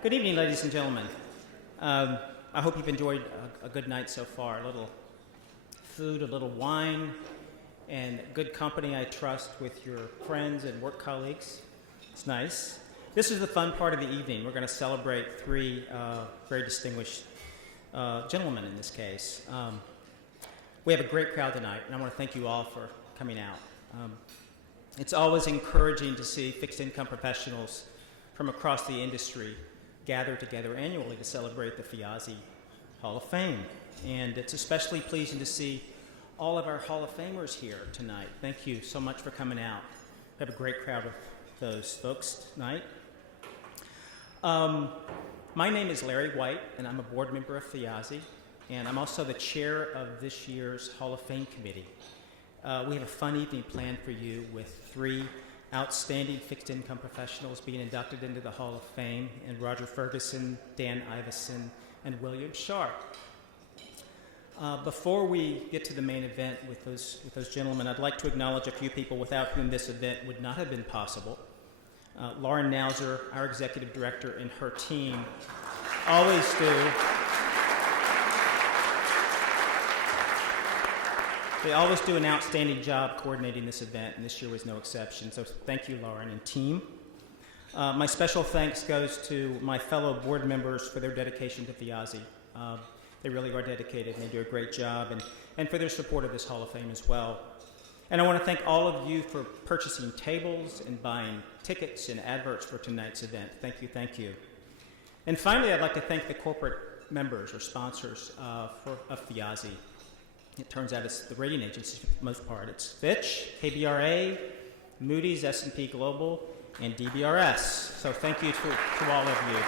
Good evening, ladies and gentlemen. I hope you've enjoyed a good night so far. A little food, a little wine, and good company, I trust, with your friends and work colleagues. It's nice. This is the fun part of the evening. We're going to celebrate three very distinguished gentlemen in this case. We have a great crowd tonight, and I want to thank you all for coming out. It's always encouraging to see fixed income professionals from across the industry gather together annually to celebrate the Ph.D. Hall of Fame. And it's especially pleasing to see all of our Hall of Famers here tonight. Thank you so much for coming out. We have a great crowd of those folks tonight. My name is Larry White, and I'm a board member of Ph.D., and I'm also the chair of this year's Hall of Fame committee. We have a fun evening planned for you with three outstanding fixed income professionals being inducted into the Hall of Fame, and Roger Ferguson, Dan Iveson, and William Sharpe. Before we get to the main event with those gentlemen, I'd like to acknowledge a few people without whom this event would not have been possible. Lauren Nauser, our executive director, and her team always do. They always do an outstanding job coordinating this event, and this year was no exception. So thank you, Lauren and team. My special thanks goes to my fellow board members for their dedication to Ph.D. They really are dedicated, and they do a great job, and for their support of this Hall of Fame as well. And I want to thank all of you for purchasing tables and buying tickets and adverts for tonight's event. Thank you, thank you. And finally, I'd like to thank the corporate members or sponsors of Ph.D. It turns out it's the rating agencies for the most part. It's Fitch, KBRA, Moody's, S&P Global, and DBRS. So thank you to all of you.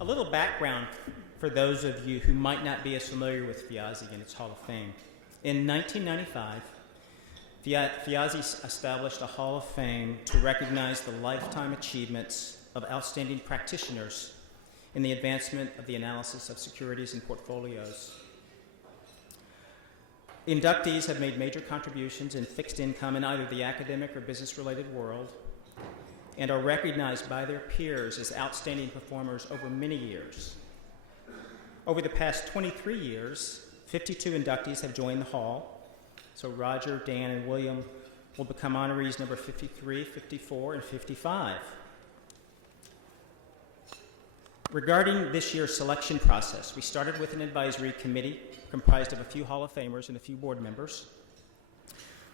A little background for those of you who might not be as familiar with Ph.D. and its Hall of Fame. In 1995, Ph.D. established a Hall of Fame to recognize the lifetime achievements of outstanding practitioners in the advancement of the analysis of securities and portfolios. Inductees have made major contributions in fixed income in either the academic or business-related world and are recognized by their peers as outstanding performers over many years. Over the past 23 years, 52 inductees have joined the Hall. So Roger, Dan, and William will become honorees number 53, 54, and 55. Regarding this year's selection process, we started with an advisory committee comprised of a few Hall of Famers and a few board members.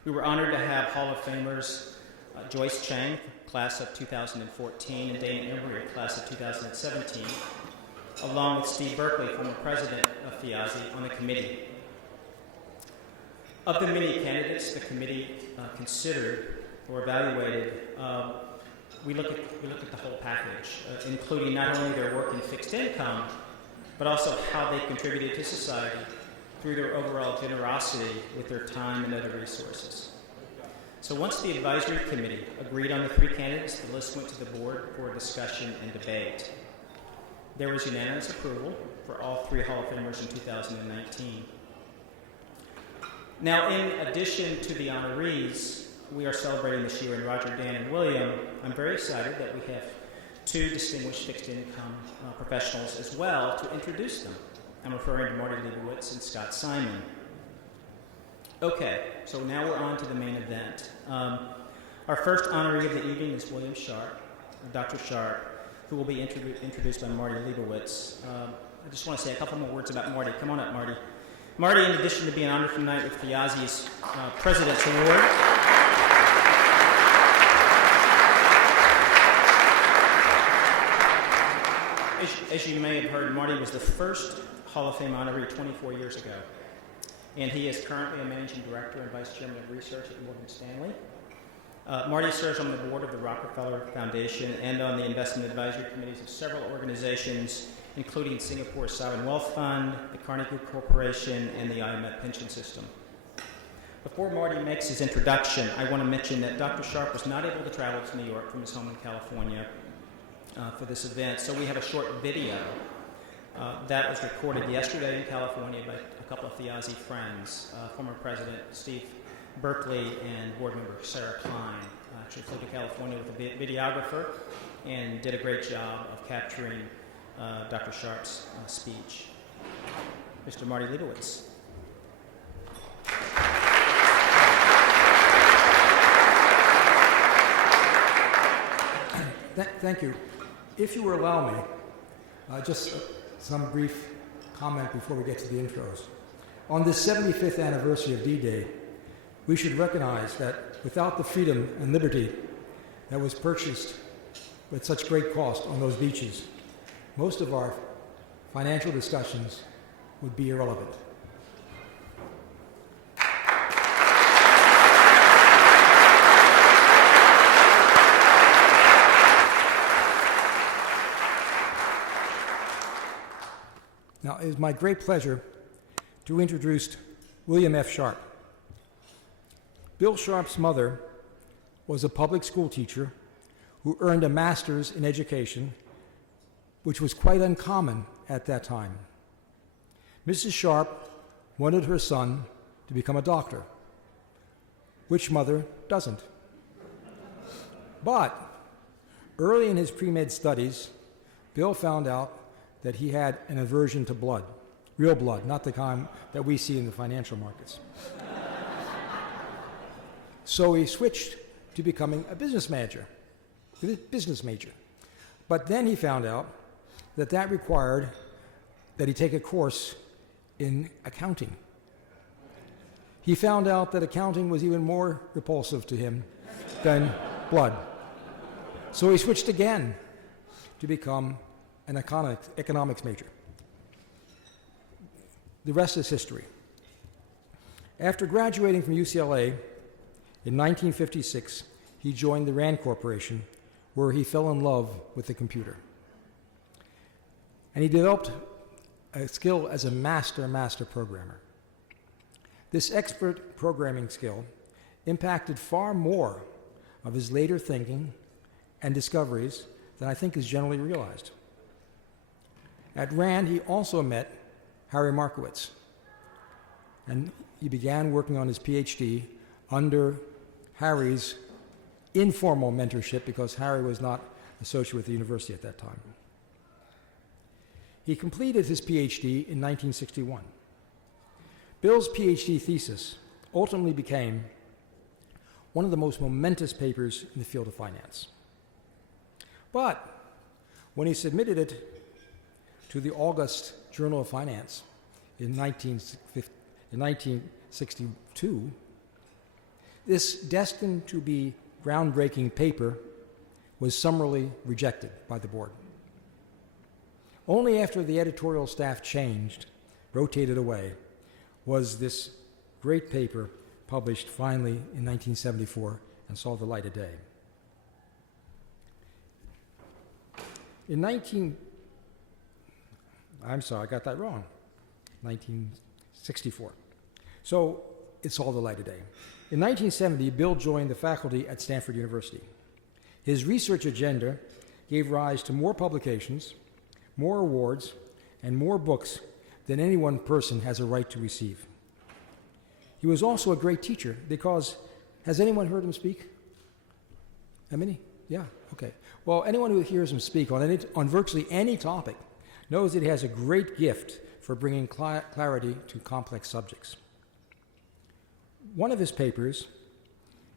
We were honored to have Hall of Famers Joyce Chang, class of 2014, and Dana Embry, class of 2017, along with Steve Berkeley, former president of Ph.D., on the committee. Of the many candidates the committee considered or evaluated, we look at the whole package, including not only their work in fixed income, but also how they contributed to society through their overall generosity with their time and other resources. So once the advisory committee agreed on the three candidates, the list went to the board for discussion and debate. There was unanimous approval for all three Hall of Famers in 2019. Now, in addition to the honorees we are celebrating this year in Roger, Dan, and William, I'm very excited that we have two distinguished fixed income professionals as well to introduce them. I'm referring to Marty Leibowitz and Scott Simon. Okay, so now we're on to the main event. Our first honoree of the evening is William Sharpe, Dr. Sharpe, who will be introduced by Marty Leibowitz. I just want to say a couple more words about Marty. Come on up, Marty. Marty, in addition to being honored tonight with Ph.D.'s President's Award, as you may have heard, Marty was the first Hall of Fame honoree 24 years ago. And he is currently a managing director and vice chairman of research at Morgan Stanley. Marty serves on the board of the Rockefeller Foundation and on the investment advisory committees of several organizations, including Singapore's Sovereign Wealth Fund, the Carnegie Corporation, and the IMF pension system. Before Marty makes his introduction, I want to mention that Dr. Sharpe was not able to travel to New York from his home in California for this event, so we have a short video that was recorded yesterday in California by a couple of Ph.D. friends, former President Steve Berkeley and board member Sarah Klein. Actually flew to California with a videographer and did a great job of capturing Dr. Sharpe's speech. Mr. Marty Leibowitz. Thank you. If you will allow me, just some brief comment before we get to the intros. On this 75th anniversary of D-Day, we should recognize that without the freedom and liberty that was purchased with such great cost on those beaches, most of our financial discussions would be irrelevant. Now, it is my great pleasure to introduce William F. Sharpe. Bill Sharpe's mother was a public school teacher who earned a master's in education, which was quite uncommon at that time. Mrs. Sharpe wanted her son to become a doctor. Which mother doesn't? But early in his pre-med studies, Bill found out that he had an aversion to blood, real blood, not the kind that we see in the financial markets. So he switched to becoming a business major. But then he found out that that required that he take a course in accounting. He found out that accounting was even more repulsive to him than blood. So he switched again to become an economics major. The rest is history. After graduating from UCLA in 1956, he joined the Rand Corporation, where he fell in love with the computer. And he developed a skill as a master programmer. This expert programming skill impacted far more of his later thinking and discoveries than I think is generally realized. At Rand, he also met Harry Markowitz, and he began working on his Ph.D. under Harry's informal mentorship because Harry was not associated with the university at that time. He completed his Ph.D. in 1961. Bill's Ph.D. thesis ultimately became one of the most momentous papers in the field of finance. But when he submitted it to the August Journal of Finance in 1962, this destined to be groundbreaking paper was summarily rejected by the board. Only after the editorial staff changed, rotated away, was this great paper published finally in 1974 and saw the light of day. In 1964. So it saw the light of day. In 1970, Bill joined the faculty at Stanford University. His research agenda gave rise to more publications, more awards, and more books than any one person has a right to receive. He was also a great teacher because, has anyone heard him speak? How many? Yeah, okay. Well, anyone who hears him speak on virtually any topic knows that he has a great gift for bringing clarity to complex subjects. One of his papers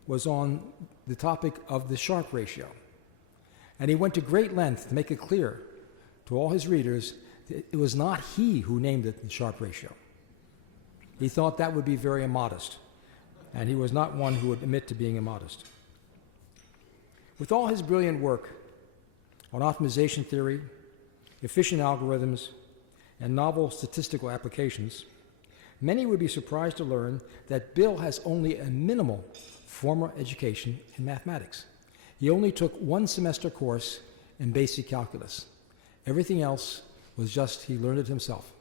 was on the topic of the Sharpe ratio, and he went to great length to make it clear to all his readers that it was not he who named it the Sharpe ratio. He thought that would be very immodest, and he was not one who would admit to being immodest. With all his brilliant work on optimization theory, efficient algorithms, and novel statistical applications, many would be surprised to learn that Bill has only a minimal formal education in mathematics. He only took one semester course in basic calculus. Everything else was just he learned it himself.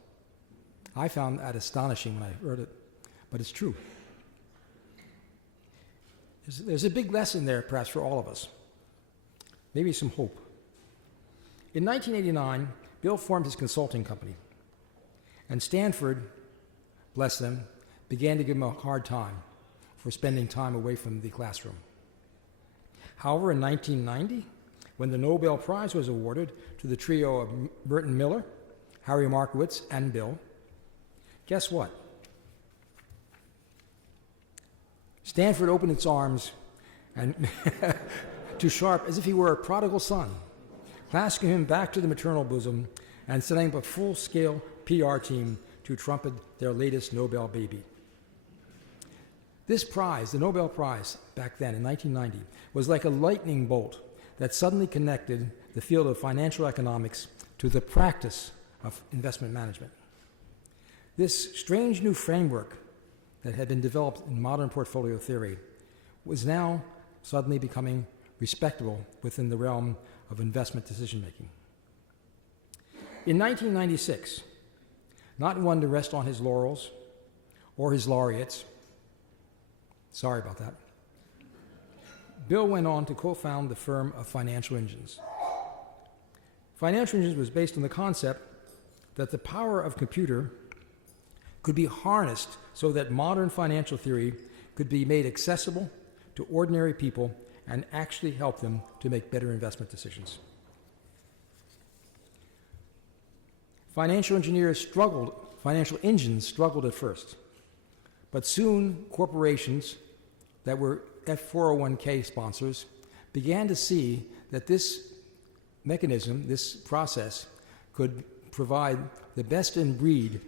I found that astonishing when I heard it, but it's true. There's a big lesson there, perhaps, for all of us. Maybe some hope. In 1989, Bill formed his consulting company, and Stanford, bless them, began to give him a hard time for spending time away from the classroom. However, in 1990, when the Nobel Prize was awarded to the trio of Merton Miller, Harry Markowitz, and Bill, guess what? Stanford opened its arms and to Sharpe as if he were a prodigal son, clasping him back to the maternal bosom and setting up a full-scale PR team to trumpet their latest Nobel baby. This prize, the Nobel Prize, back then in 1990, was like a lightning bolt that suddenly connected the field of financial economics to the practice of investment management. This strange new framework that had been developed in modern portfolio theory was now suddenly becoming respectable within the realm of investment decision-making. In 1996, not one to rest on his laurels or his laureates, sorry about that, Bill went on to co-found the firm of Financial Engines. Financial Engines was based on the concept that the power of computer could be harnessed so that modern financial theory could be made accessible to ordinary people and actually help them to make better investment decisions. Financial engines struggled at first, but soon corporations that were F401k sponsors began to see that this mechanism, this process, could provide the best in breed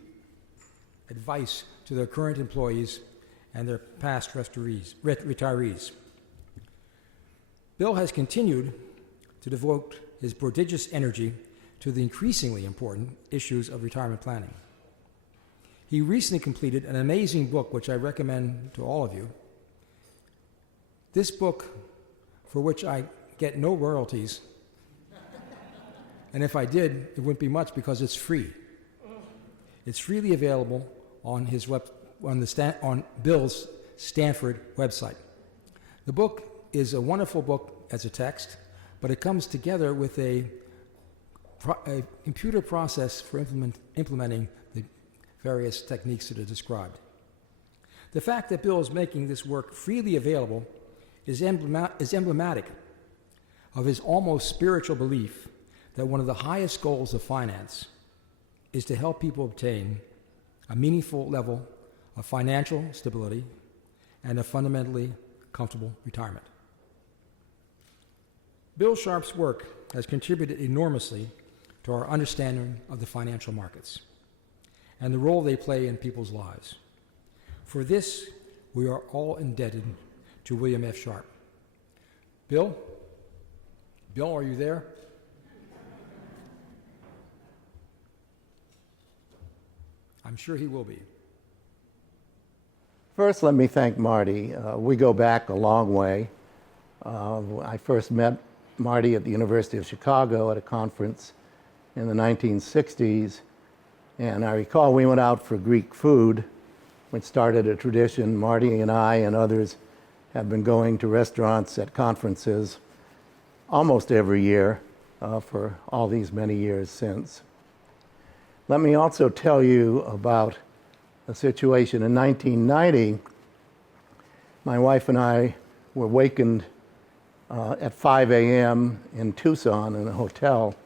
advice to their current employees and their past retirees. Bill has continued to devote his prodigious energy to the increasingly important issues of retirement planning. He recently completed an amazing book, which I recommend to all of you. This book, for which I get no royalties, and if I did, it wouldn't be much because it's free. It's freely available on on Bill's Stanford website. The book is a wonderful book as a text, but it comes together with a computer process for implementing the various techniques that are described. The fact that Bill is making this work freely available is emblematic of his almost spiritual belief that one of the highest goals of finance is to help people obtain a meaningful level of financial stability and a fundamentally comfortable retirement. Bill Sharpe's work has contributed enormously to our understanding of the financial markets and the role they play in people's lives. For this, we are all indebted to William F. Sharpe. Bill, are you there? I'm sure he will be. First, let me thank Marty. We go back a long way. I first met Marty at the University of Chicago at a conference in the 1960s, and I recall we went out for Greek food, which started a tradition. Marty and I and others have been going to restaurants at conferences almost every year for all these many years since. Let me also tell you about a situation in 1990. My wife and I were wakened at 5 a.m. in Tucson in a hotel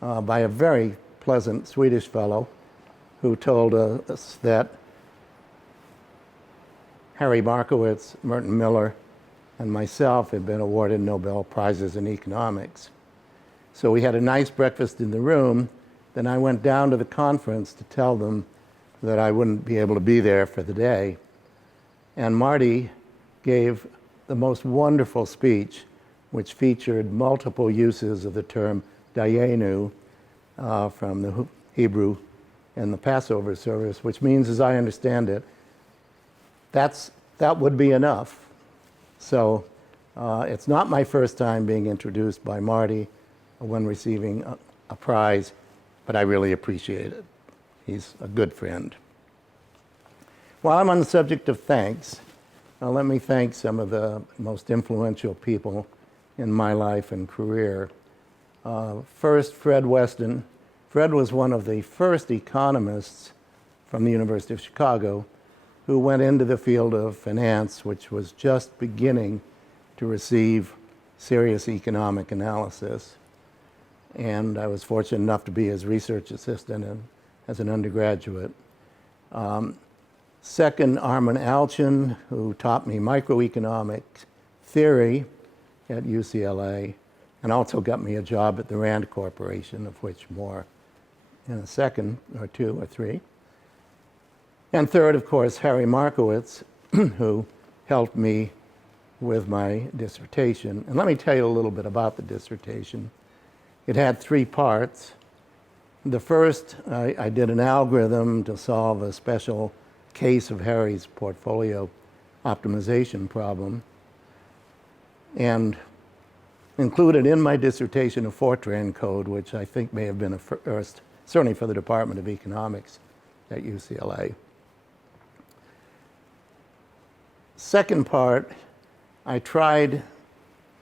by a very pleasant Swedish fellow who told us that Harry Markowitz, Merton Miller, and myself had been awarded Nobel Prizes in economics. So we had a nice breakfast in the room. Then I went down to the conference to tell them that I wouldn't be able to be there for the day. And Marty gave the most wonderful speech, which featured multiple uses of the term dayenu from the Hebrew and the Passover service, which means, as I understand it, that would be enough. So it's not my first time being introduced by Marty when receiving a prize, but I really appreciate it. He's a good friend. While I'm on the subject of thanks, let me thank some of the most influential people in my life and career. First, Fred Weston. Fred was one of the first economists from the University of Chicago who went into the field of finance, which was just beginning to receive serious economic analysis. And I was fortunate enough to be his research assistant as an undergraduate. Second, Armin Alchian, who taught me microeconomic theory at UCLA, and also got me a job at the Rand Corporation, of which more in a second, or two, or three. And third, of course, Harry Markowitz, who helped me with my dissertation. And let me tell you a little bit about the dissertation. It had three parts. The first, I did an algorithm to solve a special case of Harry's portfolio optimization problem, and included in my dissertation a Fortran code, which I think may have been a first, certainly for the Department of Economics at UCLA. Second part, I tried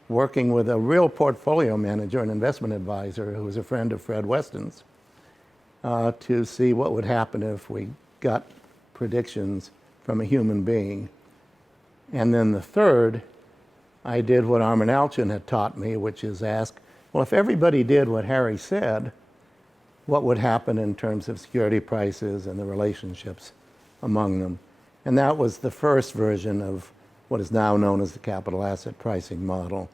working with a real portfolio manager, an investment advisor, who was a friend of Fred Weston's, to see what would happen if we got predictions from a human being. And then the third, I did what Armin Alchian had taught me, which is ask, well, if everybody did what Harry said, what would happen in terms of security prices and the relationships among them? And that was the first version of what is now known as the capital asset pricing model.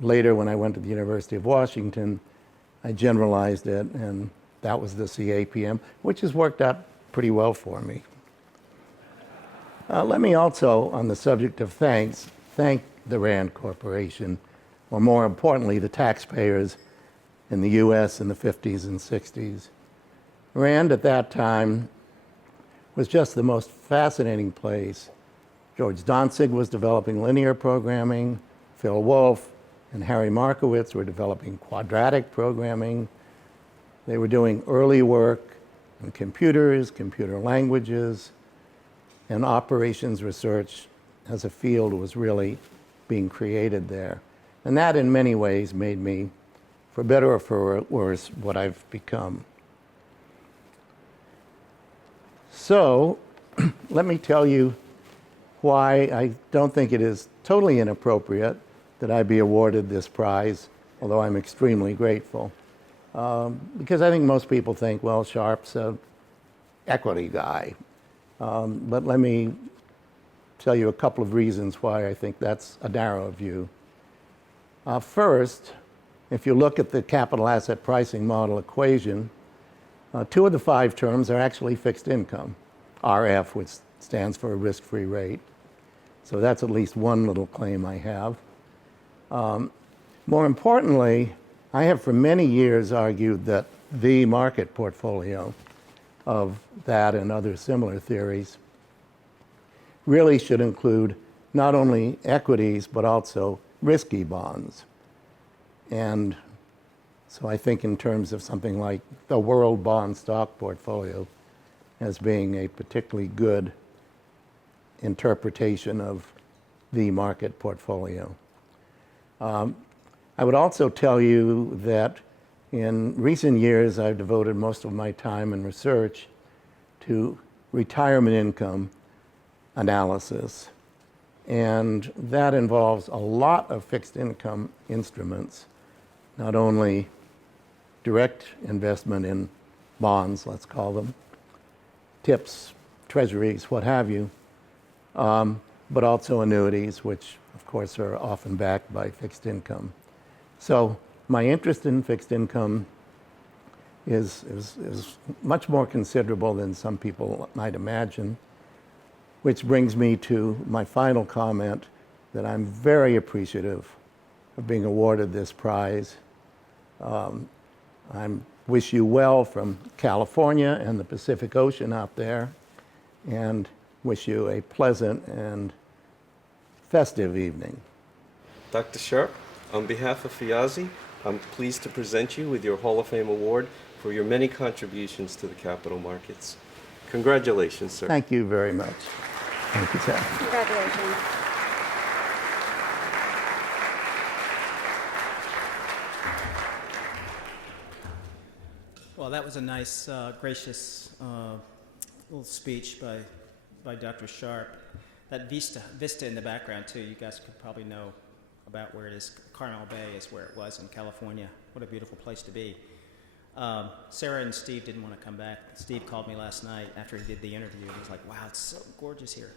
Later, when I went to the University of Washington, I generalized it, and that was the CAPM, which has worked out pretty well for me. Let me also, on the subject of thanks, thank the Rand Corporation, or more importantly, the taxpayers in the US in the 50s and 60s. Rand at that time was just the most fascinating place. George Dantzig was developing linear programming, Phil Wolfe and Harry Markowitz were developing quadratic programming. They were doing early work in computers, computer languages, and operations research as a field was really being created there. And that in many ways made me, for better or for worse, what I've become. So let me tell you why I don't think it is totally inappropriate that I be awarded this prize, although I'm extremely grateful. Because I think most people think, well, Sharpe's an equity guy. But let me tell you a couple of reasons why I think that's a narrow view. First, if you look at the capital asset pricing model equation, two of the five terms are actually fixed income, RF, which stands for a risk-free rate. So that's at least one little claim I have. More importantly, I have for many years argued that the market portfolio of that and other similar theories really should include not only equities, but also risky bonds. And so I think in terms of something like the world bond stock portfolio as being a particularly good interpretation of the market portfolio. I would also tell you that in recent years, I've devoted most of my time and research to retirement income analysis. And that involves a lot of fixed income instruments, not only direct investment in bonds, let's call them, TIPS, treasuries, what have you, but also annuities, which of course are often backed by fixed income. So my interest in fixed income is much more considerable than some people might imagine, which brings me to my final comment that I'm very appreciative of being awarded this prize. I wish you well from California and the Pacific Ocean out there, and wish you a pleasant and festive evening. Dr. Sharpe, on behalf of FIAZI, I'm pleased to present you with your Hall of Fame Award for your many contributions to the capital markets. Congratulations, sir. Thank you very much. Thank you, sir. Congratulations. Well, that was a nice, gracious little speech by by Dr. Sharpe. That vista in the background, too, you guys could probably know about where it is. Carmel Bay is where it was in California. What a beautiful place to be. Sarah and Steve didn't want to come back. Steve called me last night after he did the interview, and he was like, wow, it's so gorgeous here.